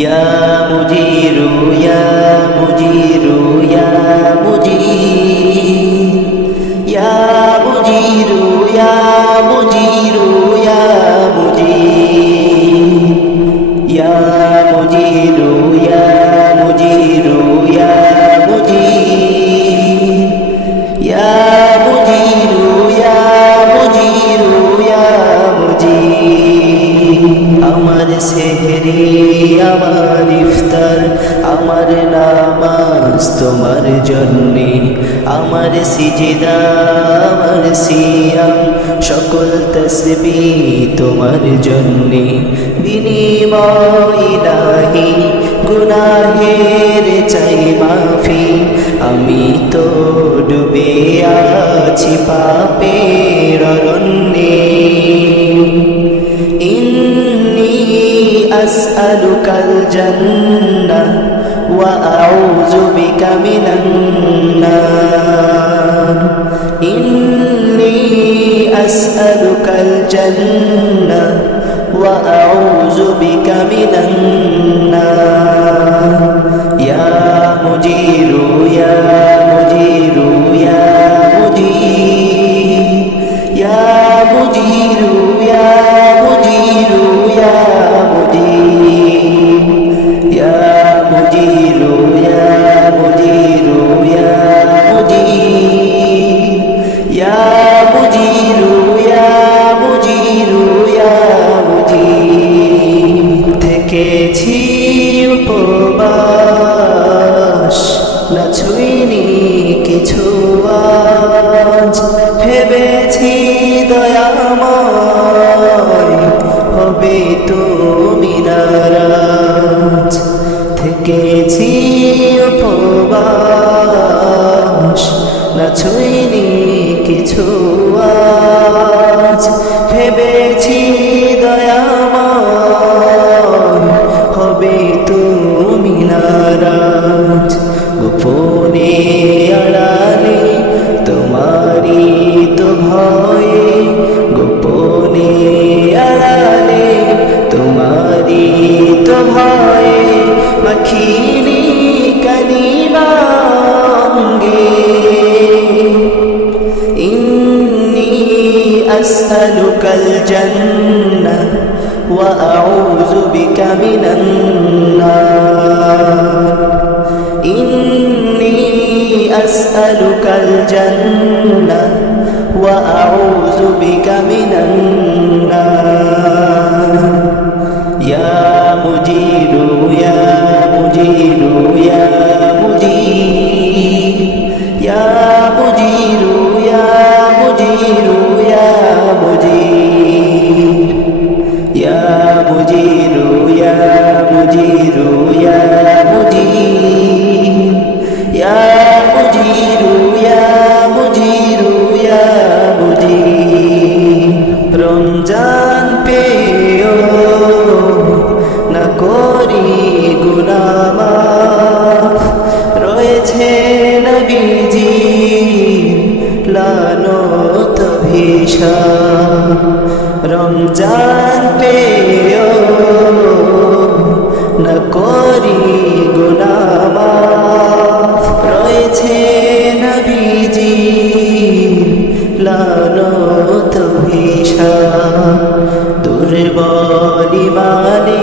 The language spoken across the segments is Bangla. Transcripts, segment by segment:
ইয়া মুজিরু ইয়া মুজিরু ইয়া মুজির, ইয়া মুজিরু ইয়া মুজিরু ইয়া মুজির, ইয়া মুজিরু ইয়া মুজিরু ইয়া মুজির, ইয়া মুজিরু ইয়া মুজিরু ইয়া মুজির। আমার সেহরি আমার ইফতার আমার নামাজ তোমার জন্যে, আমার সিজদা আমার সিয়াম সকল তসবিহ তোমার জন্যে। বিনিময় ইলাহি গুনাহের চাই মাফি, আমি তো ডুবে আছি পাপের অরণ্যে। আসআলুকাল জান্নাহ ওয়া আউযু বিকা মিনান নার, ইন্নী আসআলুকাল জান্নাহ ওয়া আউযু বিকা মিনান নার। ইয়া মুজিরু ইয়া মুজিরু ইয়া মুজির, ইয়া মুজিরু ইয়া মুজিরু ইয়া মুজির, ইয়া মুজিরু ইয়া মুজিরু ইয়া মুজির, ইয়া মুজিরু ইয়া মুজিরু ইয়া মুজির। থেকেছি উপবাস না ছুঁইনি কিছু আজ, ভেবেছি দয়াময় হবে তুমি নারাজ। থেকেছি উপবাস না ছুঁইনি কিছু আজ, ভেবেছি দয়াময় হবে তুমি নারাজ। গোপনে আড়ালে তোমারি তো ভয়ে, গোপনে আড়ালে তোমারি তো ভয়ে, মাখিনি কালিমা অঙ্গে। ইন্নী আসআলুকাল জান্নাহ ওয়া আউযু বিকা মিনান নার, ইন্নী আসআলুকাল জান্নাহ ওয়া আউযু বিকা মিনান নার। ইয়া মুজিরু ইয়া মুজিরু ইয়া মুজির, ইয়া মুজিরু ইয়া মুজিরু ইয়া মুজির, ইয়া মুজিরু ইয়া মুজিরু ইয়া মুজির, ইয়া মুজিরু ইয়া মুজিরু ইয়া মুজির। রমজান পেও না করি গুনাহ মাফ, রয়েছে নবীজি লানত ভিশাপ। রমজান পেও না করি গুনাহ মাফ, রয়েছে নবীজি লানত ভিশাপ। দুর্বল ইমানে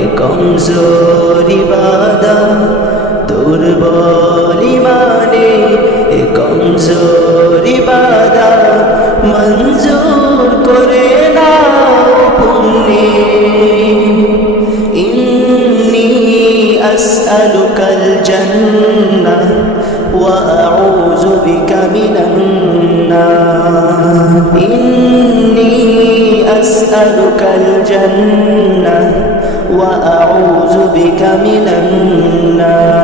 এ কমজোর ইবাদত, দুর্বল ইমানে এ কমজোর ইবাদত, মঞ্জুর করে নাও পুণ্যে। ইন্নী আসআলুকাল জান্নাহ ওয়া আউযু বিকা মিনান নার, ইন্নী আসআলুকাল জান্নাহ ওয়া আউযু বিকা মিনান নার।